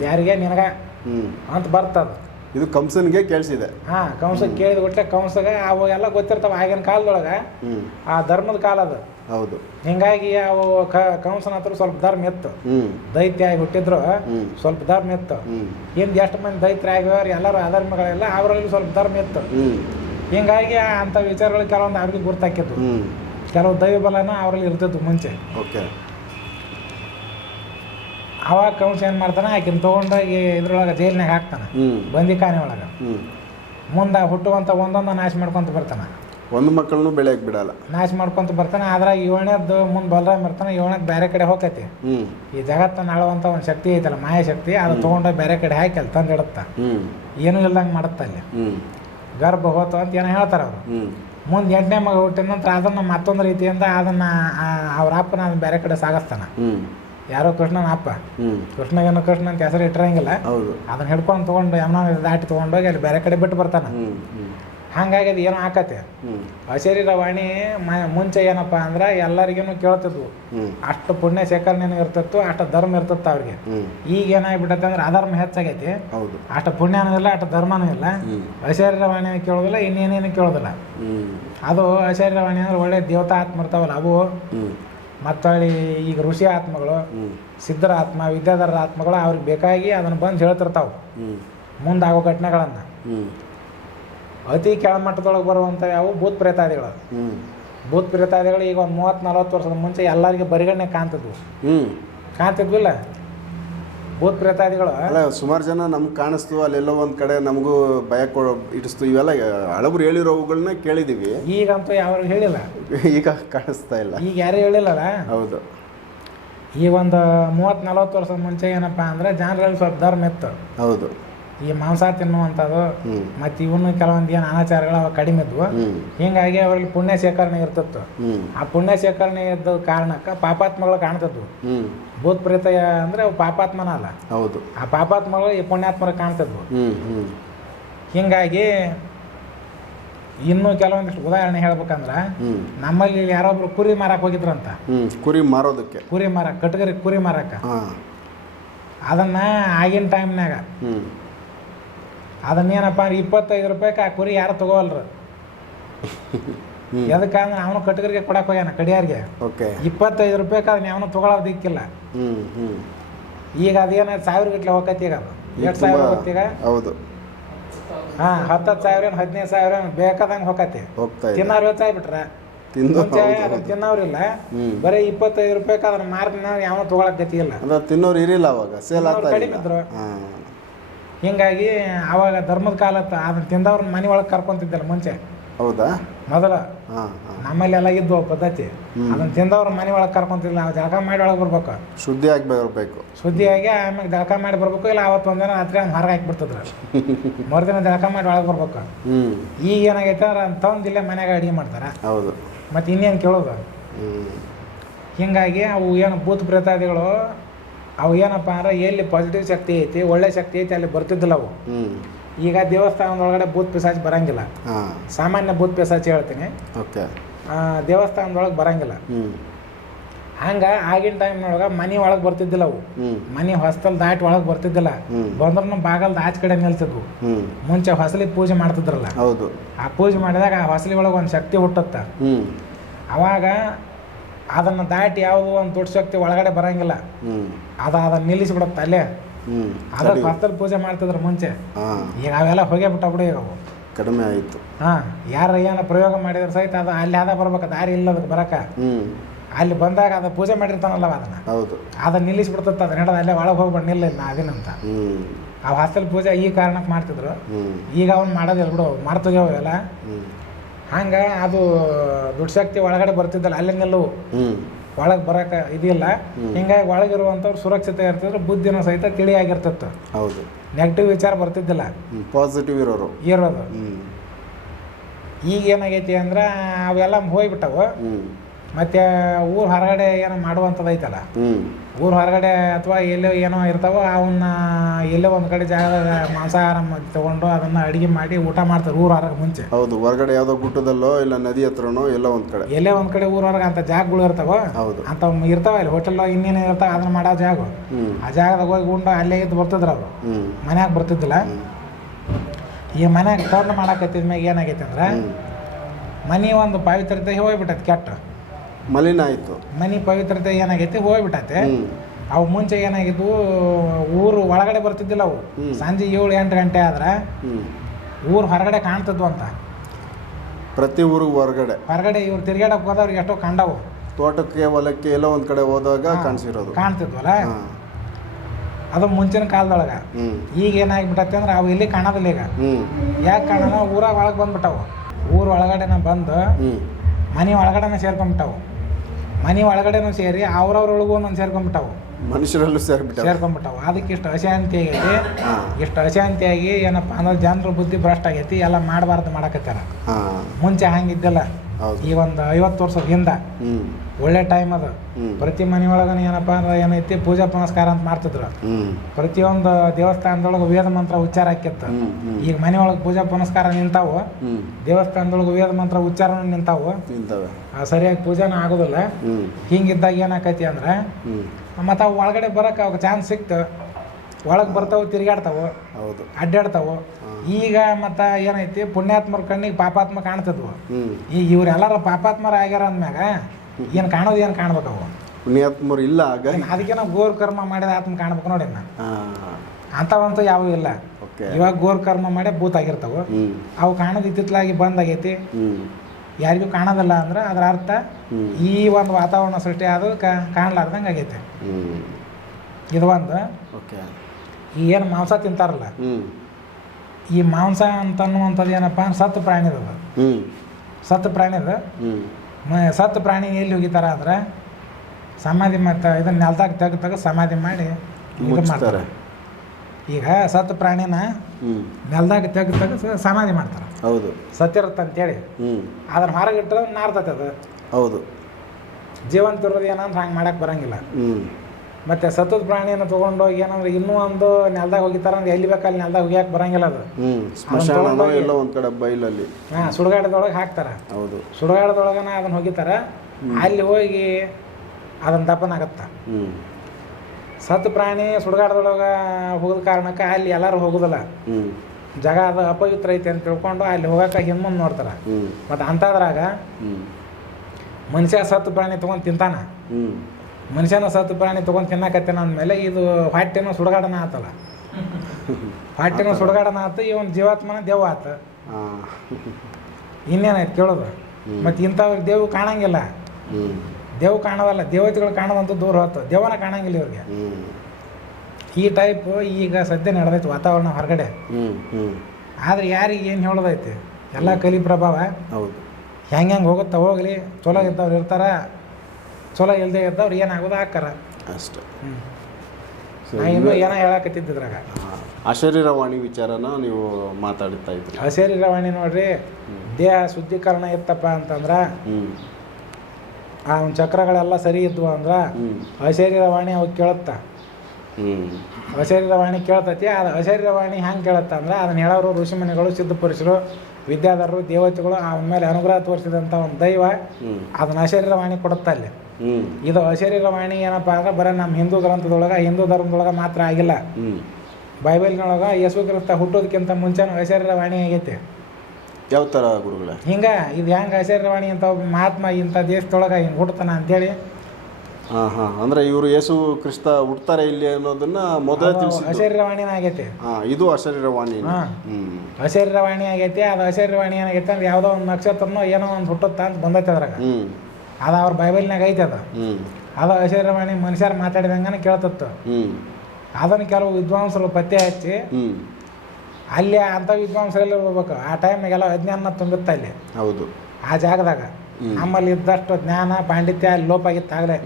ಯಾರಿಗೆ? ನಿನಗ. ಹ್ಞೂ ಅಂತ ಬರ್ತದ. ಇದು ಕಂಸನ್ಗೆ ಕೇಳಿಸಿದೆ. ಹಾಂ ಕಂಸ ಕೇಳಿದ ಬಿಟ್ಟೆ ಕಂಸಗ ಅವಾಗೆಲ್ಲ ಎಲ್ಲ ಗೊತ್ತಿರ್ತಾವ ಆಗಿನ ಕಾಲದೊಳಗೆ. ಹ್ಞೂ ಆ ಧರ್ಮದ ಕಾಲ ಅದು. ಹೌದು. ಹಿಂಗಾಗಿ ಅವು ಕಂಸನ ಹತ್ರ ಸ್ವಲ್ಪ ಧರ್ಮ ಇತ್ತು ದೈತ್ಯ ಆಗಿ ಹುಟ್ಟಿದ್ರು ಸ್ವಲ್ಪ ಧರ್ಮ ಇತ್ತು ಹಿಂದೆ ಎಷ್ಟು ಮಂದಿ ದೈತ್ಯ ಆಗಿರೋರು ಎಲ್ಲರೂ ಅಧರ್ಮಗಳೆಲ್ಲ ಅವರಲ್ಲಿ ಸ್ವಲ್ಪ ಧರ್ಮ ಇತ್ತು ಹಿಂಗಾಗಿ ಅಂಥ ವಿಚಾರಗಳು ಕೆಲವೊಂದು ಅವ್ರಿಗೆ ಗುರ್ತಾಕಿತ್ತು ಕೆಲವು ದೈವ ಬಲನ ಅವರಲ್ಲಿ ಇರ್ತಿತ್ತು ಮುಂಚೆ. ಓಕೆ. ಅವಾಗ ಕಂಸ ಏನು ಮಾಡ್ತಾನೆ ಆಕಿನ ತೊಗೊಂಡೋಗಿ ಇದ್ರೊಳಗೆ ಜೈಲಿನಾಗ ಹಾಕ್ತಾನೆ. ಬಂದಿ ಬಂದಿಖಾನೆ ಒಳಗೆ. ಮುಂದೆ ಹುಟ್ಟುವಂಥ ಒಂದೊಂದು ನಾಶ ಮಾಡ್ಕೊಂತ ಬರ್ತಾನೆ. ಒಂದು ಮಕ್ಕಳನ್ನು ಬೆಳೆಯಕ್ಕೆ ಬಿಡಲ್ಲ. ನಾಶ ಮಾಡ್ಕೊಂತ ಬರ್ತಾನೆ ಆದ್ರೆ ಏಳನೇದ್ದು ಮುಂದೆ ಬಲರಾಮ್ ಇರ್ತಾನೆ ಏಳನೇದು ಬೇರೆ ಕಡೆ ಹೋಗ್ತೈತಿ. ಈ ಜಗತ್ತನ್ನು ಆಳುವಂಥ ಒಂದು ಶಕ್ತಿ ಐತಲ್ಲ ಮಾಯ ಶಕ್ತಿ ಅದು ತೊಗೊಂಡೋಗಿ ಬೇರೆ ಕಡೆ ಹಾಕಿ ಅಲ್ಲಿ ತಂದು ಏನು ಏನೂ ಇಲ್ದಂಗೆ ಮಾಡುತ್ತೆ ಅಲ್ಲಿ. ಗರ್ಭ ಹೋತು ಅಂತ ಏನೋ ಹೇಳ್ತಾರೆ ಅವರು. ಮುಂದ್ ಮುಂದೆ ಎಂಟನೇ ಮಗ ಹುಟ್ಟಿದ ನಂತರ ಅದನ್ನು ಮತ್ತೊಂದು ರೀತಿಯಿಂದ ಅದನ್ನು ಅವ್ರ ಅಪ್ಪನ ಅದನ್ನ ಬೇರೆ ಕಡೆ ಸಾಗಿಸ್ತಾನೆ. ಯಾರೋ ಕೃಷ್ಣನ ಅಪ್ಪ. ಕೃಷ್ಣಗೇನು ಕೃಷ್ಣ ಅಂತ ಹೆಸರು ಇಟ್ಟಿರಂಗಿಲ್ಲ. ಹೌದು. ಅದನ್ನ ಹಿಡ್ಕೊಂಡು ತೊಗೊಂಡು ಯಮುನಾ ನದಿ ದಾಟಿ ತೊಗೊಂಡೋಗಿ ಅಲ್ಲಿ ಬೇರೆ ಕಡೆ ಬಿಟ್ಟು ಬರ್ತಾನೆ. ಹಾಗಾಗಿ ಅದು ಏನೋ ಆಕತೆ. ವಾಣಿ ಮುಂಚೆ ಏನಪ್ಪ ಅಂದ್ರೆ ಎಲ್ಲರಿಗೇನು ಕೇಳ್ತಿದ್ವು. ಅಷ್ಟು ಪುಣ್ಯ ಶೇಖರಣೆನೂ ಇರ್ತಿತ್ತು ಅಷ್ಟು ಧರ್ಮ ಇರ್ತಿತ್ತು ಅವ್ರಿಗೆ. ಈಗ ಏನಾಗ್ಬಿಟ್ಟೈತೆ ಅಂದ್ರೆ ಅಧರ್ಮ ಹೆಚ್ಚಾಗೈತಿ. ಅಷ್ಟು ಪುಣ್ಯನೂ ಇಲ್ಲ ಅಷ್ಟು ಧರ್ಮನೂ ಇಲ್ಲ. ಅಶರೀರ ವಾಣಿ ಕೇಳೋದಿಲ್ಲ ಇನ್ನೇನೇನು ಕೇಳೋದಿಲ್ಲ. ಅದು ಅಶರೀರವಾಣಿ ಅಂದ್ರೆ ಒಳ್ಳೆ ದೇವತಾ ಆತ್ಮ ಇರ್ತಾವಲ್ಲ ಅವು ಮತ್ತೊಳ್ಳಿ ಮತ್ತು ಈಗ ಋಷಿ ಆತ್ಮಗಳು ಸಿದ್ಧರ ಆತ್ಮ ವಿದ್ಯಾಧರ ಆತ್ಮಗಳು ಅವ್ರಿಗೆ ಬೇಕಾಗಿ ಅದನ್ನು ಬಂದು ಹೇಳ್ತಿರ್ತಾವೆ. ಮುಂದಾಗೋ ಘಟನೆಗಳನ್ನು. ಅತಿ ಕೆಳಮಟ್ಟದೊಳಗೆ ಬರುವಂಥ ಯಾವ ಭೂತ್ ಪ್ರೇತಾದಿಗಳು. ಭೂತ್ ಪ್ರೇತಾದಿಗಳು ಈಗ ಒಂದು ಮೂವತ್ತು ನಲ್ವತ್ತು ವರ್ಷದ ಮುಂಚೆ ಎಲ್ಲರಿಗೆ ಬರಿಗಣ್ಣೆ ಕಾಣ್ತಿದ್ವು. ಹ್ಞೂ ಕಾಣ್ತಿದ್ವಿಲ್ಲ? ಭೂತ್ ಪ್ರೇತಾದಿಗಳು ಅಲ್ಲ ಸುಮಾರು ಜನ ನಮ್ಗೆ ಕಾಣಿಸ್ತು ಅಲ್ಲೆಲ್ಲೋ ಒಂದು ಕಡೆ ನಮಗೂ ಭಯ ಇಟ್ಟಿಸ್ತು ಇಡಿಸ್ತು. ಇವೆಲ್ಲ ಹಳಬ್ರು ಹೇಳಿರೋವುಗಳನ್ನ ಕೇಳಿದ್ದೀವಿ ಈಗಂತೂ ಯಾರು ಹೇಳಿಲ್ಲ? ಈಗ ಕಾಣಿಸ್ತಾ ಇಲ್ಲ. ಈಗ ಯಾರು ಹೇಳಿಲ್ಲಲ್ಲ? ಹೌದು. ಈ ಒಂದು ಮೂವತ್ತು ನಲ್ವತ್ತು ವರ್ಷದ ಮುಂಚೆ ಏನಪ್ಪ ಅಂದ್ರೆ ಜನರಲ್ಲಿ ಸ್ವಲ್ಪ ಧರ್ಮ ಇತ್ತು. ಹೌದು. ಈ ಮಾಂಸ ತಿನ್ನುವಂಥದ್ದು ಮತ್ತು ಇವನು ಕೆಲವೊಂದು ಏನು ಅನಾಚಾರಗಳು ಅವು ಕಡಿಮೆ ಇದ್ವು. ಹೀಗಾಗಿ ಅವ್ರಿಗೆ ಪುಣ್ಯ ಶೇಖರಣೆ ಇರ್ತಿತ್ತು ಆ ಪುಣ್ಯ ಶೇಖರಣೆ ಇದ್ದ ಕಾರಣಕ್ಕೆ ಪಾಪಾತ್ಮಗಳು ಕಾಣ್ತಿದ್ವು. ಭೂತ್ ಪ್ರೇತ ಅಂದ್ರೆ ಅವು ಪಾಪಾತ್ಮನ ಅಲ್ಲ. ಹೌದು. ಆ ಪಾಪಾತ್ಮಗಳು ಈ ಪುಣ್ಯಾತ್ಮರು ಕಾಣ್ತಿದ್ವು. ಹೀಗಾಗಿ ಇನ್ನು ಕೆಲವೊಂದಿಷ್ಟು ಉದಾಹರಣೆ ಹೇಳ್ಬೇಕಂದ್ರ ನಮ್ಮಲ್ಲಿ ಯಾರೊಬ್ರು ಕುರಿ ಮಾರಕ್ಕೆ ಹೋಗಿದ್ರಂತ? ಕುರಿ ಮಾರೋದಕ್ಕೆ. ಕುರಿ ಮಾರಕ್ಕೆ ಕಟ್ಗರಿ ಕುರಿ ಮಾರಕ್ಕೆ? ಅದನ್ನ ಆಗಿನ ಟೈಮ್ನಾಗ ಅದನ್ನೇನಪ್ಪ ಅಂದ್ರೆ ಇಪ್ಪತ್ತೈದು ರೂಪಾಯಿಗೆ ಆ ಕುರಿ ಯಾರು ತಗೋವಲ್ರು? ಹ್ಞೂ ಎದಕ್ಕಂದ್ರೆ ಅವನು ಕಟ್ಟಗರಿಗೆ ಕೊಡಕ್ಕೆ ಹೋಗ್ಯಾನ ಕಡಿಯಾರಿಗೆ. ಓಕೆ. ಇಪ್ಪತ್ತೈದು ರೂಪಾಯಿಗೆ ಅದನ್ನ ಯಾವನು ತಗೊಳೋದಿಕ್ಕಿಲ್ಲ ದಿಕ್ಕಿಲ್ಲ ಈಗ ಅದೇನ ಸಾವಿರ ಗಟ್ಲೆ ಹೋಗತ್ತೀಗ ಈಗ ಅದು. ಎರಡು ಸಾವಿರ ಹೋಗತ್ತೀಗ ಹೌದು. ಹಾಂ ಹತ್ತತ್ತು ಸಾವಿರ ಏನು ಹದಿನೈದು ಸಾವಿರ ಏನು ಬೇಕಾದಂಗೆ ಹೋಗತ್ತೆ ತಿನ್ನೋರು ಹೆಚ್ಚಾಗ್ಬಿಟ್ರೆ. ತಿನ್ನೋರಿಲ್ಲ ಬರೀ ಇಪ್ಪತ್ತೈದು ರೂಪಾಯಿಗೆ ಅದನ್ನ ಮಾರ್ಕ್ ಯಾವ ತಗೊಳಕ್ ಗತಿ ಇಲ್ಲ ತಿನ್ನೋರು ಇರಿಲ್ಲ ಅವಾಗ. ಸೇಲ್ ಕಡಿಮೆ ಇದ್ರು. ಹಿಂಗಾಗಿ ಅವಾಗ ಧರ್ಮದ ಕಾಲ ಅದನ್ನ ತಿಂದವ್ರನ್ನ ಮನೆ ಒಳಗೆ ಕರ್ಕೊಂತಿದ್ದಲ್ಲ ಮುಂಚೆ. ಹೌದಾ? ಮೊದಲ ನಮ್ಮಲ್ಲೆಲ್ಲ ಇದ್ವು ಪದ್ಧತಿ. ಅದನ್ನ ತಿಂದವ್ರ ಮನೆ ಒಳಗೆ ಕರ್ಕೊಂತಿಲ್ಲ ನಾವು ಜಳಕ ಮಾಡಿ ಒಳಗೆ ಬರ್ಬೇಕು. ಶುದ್ಧಿ ಆಗಿ ಬರಬೇಕು ಶುದ್ಧಿಯಾಗಿ ಆಮೇಲೆ ಜಳಕ ಮಾಡಿ ಬರ್ಬೇಕು ಇಲ್ಲ ಅವತ್ತು ಒಂದಿನ ರಾತ್ರಿ ಅವ್ನು ಹೊರಗೆ ಹಾಕ್ಬಿಡ್ತಿದ್ರು ಮರುದಿನ ಜಳಕ ಮಾಡಿ ಒಳಗೆ ಬರ್ಬೇಕು. ಈಗ ಏನಾಗೈತೆ ಅಂದ್ರೆ ತಂದು ಇಲ್ಲೇ ಮನ್ಯಾಗ ಅಡುಗೆ ಮಾಡ್ತಾರೆ. ಹೌದು. ಮತ್ತು ಇನ್ನೇನು ಕೇಳೋದು? ಹಿಂಗಾಗಿ ಹೀಗಾಗಿ ಅವು ಏನು ಭೂತ ಪ್ರೇತಾದಿಗಳು ಅವು ಏನಪ್ಪ ಅಂದ್ರೆ ಎಲ್ಲಿ ಪಾಸಿಟಿವ್ ಶಕ್ತಿ ಐತಿ ಒಳ್ಳೆ ಶಕ್ತಿ ಐತಿ ಅಲ್ಲಿ ಬರ್ತಿದ್ದಿಲ್ಲ ಅವು. ಈಗ ದೇವಸ್ಥಾನದೊಳಗಡೆ ಭೂತ್ ಪಿಸಾಚಿ ಬರಂಗಿಲ್ಲ. ಸಾಮಾನ್ಯ ಭೂತ್ ಪಿಸಾಚಿ ಹೇಳ್ತೀನಿ. ದೇವಸ್ಥಾನದೊಳಗೆ ಬರಂಗಿಲ್ಲ. ಹಂಗ ಆಗಿನ ಟೈಮ್ನೊಳಗೆ ಮನೆ ಒಳಗೆ ಬರ್ತಿದ್ದಿಲ್ಲ ಅವು. ಮನಿ ಹೊಸ್ತಲ್ ದಾಟಿ ಒಳಗೆ ಬರ್ತಿದ್ದಿಲ್ಲ. ಬಂದ್ರೂ ಬಾಗಲ್ದ ಆಚೆ ಕಡೆ ನಿಲ್ತಿದ್ವು. ಮುಂಚೆ ಹೊಸಲಿ ಪೂಜೆ ಮಾಡ್ತಿದ್ರಲ್ಲ. ಹೌದು. ಆ ಪೂಜೆ ಮಾಡಿದಾಗ ಆ ಹೊಸಲಿ ಒಳಗೆ ಒಂದು ಶಕ್ತಿ ಹುಟ್ಟುತ್ತ. ಅವಾಗ ಅದನ್ನು ದಾಟಿ ಯಾವುದು ಒಂದು ದೊಡ್ಡ ಶಕ್ತಿ ಒಳಗಡೆ ಬರಂಗಿಲ್ಲ. ಅದ ಅದನ್ನ ನಿಲ್ಲಿಸಿ ನಿಲ್ಲಿಸ್ಬಿಡುತ್ತೆ ಅಲ್ಲೇ. ಅದ ಹೊಸ್ತಲ್ ಪೂಜೆ ಮಾಡ್ತಿದ್ರು ಮುಂಚೆ. ಈಗ ಅವೆಲ್ಲ ಹೋಗೇ ಬಿಟ್ಟಬಿಡು ಈಗ ಕಡಿಮೆ ಆಯಿತು. ಹಾಂ ಯಾರು ಏನೋ ಪ್ರಯೋಗ ಮಾಡಿದ್ರೆ ಸಹಿತ ಅದು ಅಲ್ಲಿ ಅದ ಬರ್ಬೇಕು ದಾರಿ ಇಲ್ಲ ಅದಕ್ಕೆ ಬರಕ. ಅಲ್ಲಿ ಬಂದಾಗ ಅದು ಪೂಜೆ ಮಾಡಿರ್ತಾನಲ್ಲ ಅದನ್ನ. ಹೌದು. ಅದನ್ನ ನಿಲ್ಲಿಸ್ಬಿಡ್ತತ್ತ ಅದನ್ನ ಹಿಡಿದು ಅಲ್ಲೇ ಒಳಗೆ ಹೋಗ್ಬಿಟ್ಟು ನಿಲ್ಲ ನಾ ಅದೇನಂತ ಆ ಹಾಸ್ಟೆಲ್ ಪೂಜೆ ಈ ಕಾರಣಕ್ಕೆ ಮಾಡ್ತಿದ್ರು. ಈಗ ಅವ್ನು ಮಾಡೋದಿಲ್ಲ ಬಿಡು ಹ್ಞೂ ಹಂಗೆ ಅದು ದುಡ್ಡು ಶಕ್ತಿ ಒಳಗಡೆ ಬರ್ತಿದ್ದಲ್ಲ ಅಲ್ಲಿ ನಿಲ್ಲವು ಒಳಗೆ ಬರೋಕೆ ಇದಿಲ್ಲ. ಹಿಂಗಾಗಿ ಒಳಗಿರುವಂಥವ್ರು ಸುರಕ್ಷತೆ ಇರ್ತಿದ್ರು ಬುದ್ಧಿನ ಸಹಿತ ತಿಳಿಯಾಗಿರ್ತಿತ್ತು ಹೌದು. ನೆಗೆಟಿವ್ ವಿಚಾರ ಬರ್ತಿದ್ದಿಲ್ಲ. ಪಾಸಿಟಿವ್ ಇರೋರು. ಇರೋದು. ಈಗ ಏನಾಗೈತಿ ಅಂದ್ರೆ ಅವೆಲ್ಲ ಹೋಗ್ಬಿಟ್ಟವು. ಮತ್ತು ಊರು ಹೊರಗಡೆ ಏನೋ ಮಾಡುವಂಥದ್ದೈತಲ್ಲ ಊರು ಹೊರಗಡೆ ಅಥವಾ ಎಲ್ಲೋ ಏನೋ ಇರ್ತಾವೋ ಅವನ್ನ ಎಲ್ಲೋ ಒಂದು ಕಡೆ ಜಾಗದಾಗ ಮಾಂಸಾಹಾರ ತಗೊಂಡು ಅದನ್ನ ಅಡಿಗೆ ಮಾಡಿ ಊಟ ಮಾಡ್ತಾರೆ ಊರು ಹೊರಗೆ ಮುಂಚೆ. ಹೌದು ಹೊರಗಡೆ ಯಾವುದೋ ಗುಡ್ಡದಲ್ಲೋ ಇಲ್ಲ ನದಿ ಹತ್ರನೋ ಎಲ್ಲ ಒಂದು ಕಡೆ. ಎಲ್ಲೇ ಒಂದು ಕಡೆ ಊರು ಹೊರಗೆ ಅಂತ ಜಾಗಗಳು ಇರ್ತಾವ ಹೌದು. ಅಂತ ಇರ್ತಾವ ಇಲ್ಲಿ ಹೋಟೆಲ್ ಇನ್ನೇನು ಇರ್ತಾವ ಅದನ್ನ ಮಾಡೋ ಜಾಗ. ಆ ಜಾಗದಾಗ ಹೋಗಿ ಉಂಡು ಅಲ್ಲೇ ಇದ್ದು ಬರ್ತಿದ್ರು ಅವರು. ಮನ್ಯಾಗ ಬರ್ತಿದ್ದಿಲ್ಲ. ಈ ಮನ್ಯಾಗ ಟರ್ನ್ ಮಾಡಕತ್ತಿದ ಮ್ಯಾಗ ಏನಾಗೈತೆ ಅಂದ್ರೆ ಮನೆ ಒಂದು ಪವಿತ್ರತೆ ಹೋಗ್ಬಿಟ್ಟೈತೆ ಕೆಟ್ಟ. ಮಲಿನ ಆಯಿತು. ಮನೆ ಪವಿತ್ರತೆ ಏನಾಗೈತಿ ಹೋಗ್ಬಿಟ್ಟತೆ. ಅವು ಮುಂಚೆ ಏನಾಗಿದ್ವು ಊರು ಒಳಗಡೆ ಬರ್ತಿದ್ದಿಲ್ಲ ಅವು. ಸಂಜೆ ಏಳು ಎಂಟು ಗಂಟೆ ಆದ್ರೆ ಊರು ಹೊರಗಡೆ ಕಾಣ್ತಿದ್ವು ಅಂತ. ಪ್ರತಿ ಊರು ಹೊರಗಡೆ. ಹೊರಗಡೆ ಇವ್ರು ತಿರ್ಗಾಡಕ್ಕೆ ಹೋದವ್ರಿಗೆ ಎಷ್ಟೋ ಕಂಡವು. ತೋಟಕ್ಕೆ ಹೊಲಕ್ಕೆ ಎಲ್ಲೋ ಒಂದು ಕಡೆ ಹೋದಾಗ. ಕಾಣಿಸಿರೋದು. ಕಾಣ್ತಿದ್ವಲ್ಲ? ಅದು ಮುಂಚಿನ ಕಾಲದೊಳಗ. ಈಗ ಏನಾಗ್ಬಿಟ್ಟತ್ತೆ ಅಂದ್ರೆ ಅವು ಇಲ್ಲಿ ಕಾಣೋದಿಲ್ಲ ಈಗ. ಯಾಕೆ ಕಾಣೋದ ಊರಾಗ ಒಳಗೆ ಬಂದ್ಬಿಟ್ಟವು. ಊರು ಒಳಗಡೆನ ಬಂದು ಮನೆ ಒಳಗಡೆನ ಸೇರ್ಕೊಂಡ್ಬಿಟ್ಟವು. ಮನೆ ಒಳಗಡೆನೂ ಸೇರಿ ಅವ್ರವ್ರೊಳಗೂ ಒಂದೊಂದು ಸೇರ್ಕೊಂಡ್ಬಿಟ್ಟಾವು. ಮನುಷ್ಯರಲ್ಲೂ ಸೇರ್ಬಿಟ್ಟು ಸೇರ್ಕೊಂಡ್ಬಿಟ್ಟಾವು. ಅದಕ್ಕೆ ಇಷ್ಟು ಅಶಾಂತಿ ಆಗೈತಿ. ಇಷ್ಟು ಅಶಾಂತಿಯಾಗಿ ಏನಪ್ಪ ಅಂದ್ರೆ ಜನರ ಬುದ್ಧಿ ಭ್ರಷ್ಟ ಆಗೈತಿ. ಎಲ್ಲ ಮಾಡಬಾರ್ದು ಮಾಡಕತ್ತಾರ. ಮುಂಚೆ ಹಂಗಿದ್ದಿಲ್ಲ. ಈ ಒಂದು ಐವತ್ತು ವರ್ಷದ ಹಿಂದ ಒಳ್ಳೆ ಟೈಮ್ ಅದು. ಪ್ರತಿ ಮನೆಯೊಳಗನ ಏನಪ್ಪ ಅಂದ್ರೆ ಏನೈತಿ ಪೂಜಾ ಪುನಸ್ಕಾರ ಅಂತ ಮಾಡ್ತಿದ್ರು. ಪ್ರತಿಯೊಂದು ದೇವಸ್ಥಾನದೊಳಗೆ ವೇದ ಮಂತ್ರ ಉಚ್ಚಾರ ಹ್ಞೂ ಈಗ ಮನೆಯೊಳಗೆ ಪೂಜಾ ಪುನಸ್ಕಾರ ನಿಂತಾವು. ದೇವಸ್ಥಾನದೊಳಗ ವೇದ ಮಂತ್ರ ಉಚ್ಚಾರ ನಿಂತಾವು. ಸರಿಯಾಗಿ ಪೂಜಾನ ಆಗೋದಿಲ್ಲ. ಹಿಂಗಿದ್ದಾಗ ಏನಾಕೈತಿ ಅಂದ್ರೆ ಮತ್ತ ಒಳಗಡೆ ಬರಕ್ಕೆ ಅವಾಗ ಚಾನ್ಸ್ ಸಿಕ್ತು. ಒಳಗೆ ಬರ್ತಾವು ತಿರುಗಾಡ್ತಾವು ಹೌದು. ಅಡ್ಡಾಡ್ತಾವು. ಈಗ ಮತ್ತು ಏನೈತಿ ಪುಣ್ಯಾತ್ಮರ ಕಣ್ಣಿಗೆ ಪಾಪಾತ್ಮ ಕಾಣ್ತದ್ವು. ಈ ಇವ್ರೆಲ್ಲರೂ ಪಾಪಾತ್ಮರ ಆಗ್ಯಾರ ಅಂದ್ಮ್ಯಾಗ ಏನು ಕಾಣೋದು ಏನು ಕಾಣ್ಬೇಕವು ಪುಣ್ಯಾತ್ಮರು ಇಲ್ಲ ಆಗ. ಅದಕ್ಕೆ ನಾವು ಗೋರ್ ಕರ್ಮ ಮಾಡಿದ ಆತ್ಮ ಕಾಣ್ಬೇಕು ನೋಡಿ ನಾ ಅಂಥವಂತೂ ಯಾವೂ ಇಲ್ಲ. ಓಕೆ. ಇವಾಗ ಗೋರ್ ಕರ್ಮ ಮಾಡಿ ಭೂತ ಆಗಿರ್ತಾವೆ. ಅವು ಕಾಣೋದು ಇತ್ತಿತ್ತಲಾಗಿ ಬಂದಾಗೈತಿ ಹ್ಞೂ ಯಾರಿಗೂ ಕಾಣೋದಿಲ್ಲ ಅಂದ್ರೆ ಅದರ ಅರ್ಥ ಈ ಒಂದು ವಾತಾವರಣ ಸೃಷ್ಟಿ ಆದ ಕಾಣಲಾರ್ದಂಗೆ ಆಗೈತೆ. ಇದು ಒಂದು. ಓಕೆ. ಏನು ಮಾಂಸ ತಿಂತಾರಲ್ಲ? ಈ ಮಾಂಸ ಅಂತ ಅನ್ನುವಂಥದ್ದು ಏನಪ್ಪ ಅಂದ್ರೆ ಸತ್ತು ಪ್ರಾಣಿದು ಸತ್ತು ಪ್ರಾಣಿದು ಸತ್ತು ಪ್ರಾಣಿ ಎಲ್ಲಿ ಹೋಗಿತಾರ ಅಂದ್ರೆ ಸಮಾಧಿ ಮತ್ತು ಇದನ್ನ ನೆಲದಾಗ ತೆಗೆದು ತೆಗೆದು ಸಮಾಧಿ ಮಾಡಿ ಇದು ಮಾಡ್ತಾರೆ. ಈಗ ಸತ್ತು ಪ್ರಾಣಿನ ನೆಲದಾಗ ತೆಗೆದು ತೆಗೆದು ಸಮಾಧಿ ಮಾಡ್ತಾರೆ. ಹೌದು. ಸತ್ತಿರುತ್ತೆ ಅಂತೇಳಿ. ಅದನ್ನ ಹೊರಗಿಟ್ಟರೆ ನಾರ್ತೈತೆ ಅದು. ಹೌದು. ಜೀವಂತ ಇರೋದು ಏನಂದ್ರೆ ಹಂಗೆ ಮಾಡಕ್ಕೆ ಬರಂಗಿಲ್ಲ. ಮತ್ತು ಸತ್ತದ ಪ್ರಾಣಿಯನ್ನು ತೊಗೊಂಡೋಗಿ ಏನಂದ್ರೆ ಇನ್ನೂ ಒಂದು ನೆಲದಾಗ ಹೋಗಿತಾರ ಅಂದ್ರೆ ಎಲ್ಲಿ ಬೇಕಲ್ಲಿ ನೆಲದಾಗ ಹೋಗ್ಯಾಕೆ ಬರಂಗಿಲ್ಲ ಅದು. ಎಲ್ಲ ಒಂದು ಕಡೆ ಬೈಲಲ್ಲಿ ಹಾಂ ಸುಡುಗಾಡದೊಳಗೆ ಹಾಕ್ತಾರೆ. ಹೌದು. ಸುಡುಗಾಡದೊಳಗನ ಅದನ್ನ ಹೋಗಿತಾರ ಅಲ್ಲಿ ಹೋಗಿ ಅದನ್ನ ದಪ್ಪನ ಆಗತ್ತೆ. ಸತ್ತು ಪ್ರಾಣಿ ಸುಡುಗಾಡದೊಳಗೆ ಹೋಗದ ಕಾರಣಕ್ಕೆ ಅಲ್ಲಿ ಎಲ್ಲರೂ ಹೋಗೋದಿಲ್ಲ. ಜಾಗ ಅದು ಅಪವಿತ್ರ ಐತಿ ಅಂತ ತಿಳ್ಕೊಂಡು ಅಲ್ಲಿ ಹೋಗಕ್ಕೆ ಹಿಂದೆ ನೋಡ್ತಾರೆ. ಮತ್ತು ಅಂಥದ್ರಾಗ ಮನುಷ್ಯ ಸತ್ತು ಪ್ರಾಣಿ ತೊಗೊಂಡು ತಿಂತಾನ. ಮನುಷ್ಯನ ಸತ್ತು ಪ್ರಾಣಿ ತೊಗೊಂಡು ತಿನ್ನಕತ್ತೇನ ಅಂದಮೇಲೆ ಇದು ಹೊಟ್ಟೆನೂ ಸುಡುಗಾಡನ ಆತಲ್ಲ. ಹೊಟ್ಟೆನೂ ಸುಡುಗಾಡನ ಆತು ಇವನ್ ಜೀವಾತ್ಮನ ದೇವ ಆತ. ಇನ್ನೇನಾಯ್ತು ಕೇಳೋದು? ಮತ್ತೆ ಇಂಥವ್ರಿಗೆ ದೇವು ಕಾಣಂಗಿಲ್ಲ. ದೇವ್ ಕಾಣವಲ್ಲ ಕಾಣೋದಲ್ಲ ದೇವತೆಗಳು ಕಾಣೋದಂತ ದೂರ ಹೋತು ದೇವನ ಕಾಣಂಗಿಲ್ಲ ಇವ್ರಿಗೆ. ಈ ಟೈಪ್ ಈಗ ಸದ್ಯ ನಡೆದೈತೆ ವಾತಾವರಣ ಹೊರಗಡೆ. ಆದ್ರೆ ಯಾರಿಗೆ ಏನು ಹೇಳೋದೈತಿ? ಎಲ್ಲ ಕಲಿ ಪ್ರಭಾವ. ಹೌದು. ಹೆಂಗೆ ಹೆಂಗೆ ಹೋಗುತ್ತಾ ಹೋಗಲಿ ಚಲೋ ಇದ್ದವ್ರು ಇರ್ತಾರ. ಚಲೋ ಇಲ್ಲದೆ ಇದ್ದವ್ರು ಏನಾಗೋದು ಹಾಕಾರ. ಅಷ್ಟು. ಇನ್ನೂ ಏನೋ ಹೇಳಕತ್ತಿದ್ದಿದ್ರಾಗ ಹಾಂ ಅಶರೀರವಾಣಿ ವಿಚಾರನ ನೀವು ಮಾತಾಡ್ತಾ ಇದ್ರಿ. ಅಶರೀರವಾಣಿ ನೋಡ್ರಿ ದೇಹ ಶುದ್ಧೀಕರಣ ಇತ್ತಪ್ಪ ಅಂತಂದ್ರೆ ಆ ಚಕ್ರಗಳೆಲ್ಲ ಸರಿ ಇದ್ವು ಅಂದ್ರೆ ಹ್ಞೂ ಅಶರೀರವಾಣಿ ಅವು ಕೇಳುತ್ತ. ಅಶರೀರವಾಣಿ ಕೇಳ್ತತಿ ಅದು ಅಶರೀರವಾಣಿ ಹೆಂಗೆ ಕೇಳತ್ತೆ ಅಂದ್ರೆ ಅದನ್ನ ಹೇಳೋರು ಋಷಿಮುನಿಗಳು ಸಿದ್ಧಪುರುಷರು ವಿದ್ಯಾಧರರು ದೇವತೆಗಳು ಆಮೇಲೆ ಮೇಲೆ ಅನುಗ್ರಹ ತೋರಿಸಿದಂಥ ಒಂದು ದೈವ ಅದನ್ನ ಅಶರೀರವಾಣಿ ಕೊಡುತ್ತೆ ಅಲ್ಲಿ. ಇದು ಅಶರೀರವಾಣಿ ಏನಪ್ಪ ಅಂದ್ರೆ ಬರೀ ನಮ್ಮ ಹಿಂದೂ ಗ್ರಂಥದೊಳಗೆ ಹಿಂದೂ ಧರ್ಮದೊಳಗೆ ಮಾತ್ರ ಆಗಿಲ್ಲ. ಬೈಬಲ್ನೊಳಗ ಯೇಸು ಕ್ರಿಸ್ತ ಹುಟ್ಟೋದಕ್ಕಿಂತ ಮುಂಚೆನೂ ಅಶರೀರವಾಣಿ ಆಗೈತೆ. ಯಾವ ಥರ ಗುರುಗಳ? ಹಿಂಗೆ ಇದು ಹೆಂಗೆ ಅಶರೀರವಾಣಿ ಅಂತ ಒಬ್ಬ ಮಹಾತ್ಮ ಇಂಥ ದೇಶದೊಳಗೆ ಹಿಂಗೆ ಹುಡ್ತಾನ ಅಂತೇಳಿ ಹಾಂ ಹಾಂ. ಅಂದರೆ ಇವರು ಯೇಸು ಕ್ರಿಸ್ತ ಹುಡ್ತಾರೆ ಇಲ್ಲಿ ಅನ್ನೋದನ್ನ ಮೊದಲೇ ತಿಳಿಸಿದ್ದು. ಅಶರೀರವಾಣಿನ ಆಗೈತೆ. ಹಾಂ ಇದು ಅಶರೀರವಾಣಿ. ಹ್ಞೂ ಅಶರೀರವಾಣಿ ಆಗೈತೆ ಅದು ಅಶರೀರವಾಣಿ ಏನಾಗೈತೆ ಅಂದ್ರೆ ಯಾವುದೋ ಒಂದು ನಕ್ಷತ್ರನೋ ಏನೋ ಒಂದು ಹುಟ್ಟುತ್ತಾ ಅಂತ ಬಂದೈತೆ ಅದ್ರಾಗ. ಹ್ಞೂ ಅದು ಅವ್ರ ಬೈಬಲ್ನಾಗ ಐತೆ ಅದು. ಹ್ಞೂ ಅದು ಅಶರೀರವಾಣಿ ಮನುಷ್ಯರು ಮಾತಾಡಿದಂಗನ ಕೇಳ್ತಿತ್ತು. ಹ್ಞೂ ಅದನ್ನು ಕೆಲವು ವಿದ್ವಾಂಸರು ಪತ್ತೆ ಹಚ್ಚಿ ಹ್ಞೂ ಅಲ್ಲಿ ಅಂಥ ವಿದ್ವಾಂಸರೆಲ್ಲ ಹೋಗ್ಬೇಕು. ಆ ಟೈಮಿಗೆಲ್ಲ ಅಜ್ಞಾನ ತುಂಬಿತ್ತ ಅಲ್ಲಿ. ಹೌದು. ಆ ಜಾಗದಾಗ. ನಮ್ಮಲ್ಲಿ ಇದ್ದಷ್ಟು ಜ್ಞಾನ ಪಾಂಡಿತ್ಯ ಅಲ್ಲಿ ಲೋಪ ಆಗಿತ್ತು ಆಗಲೇ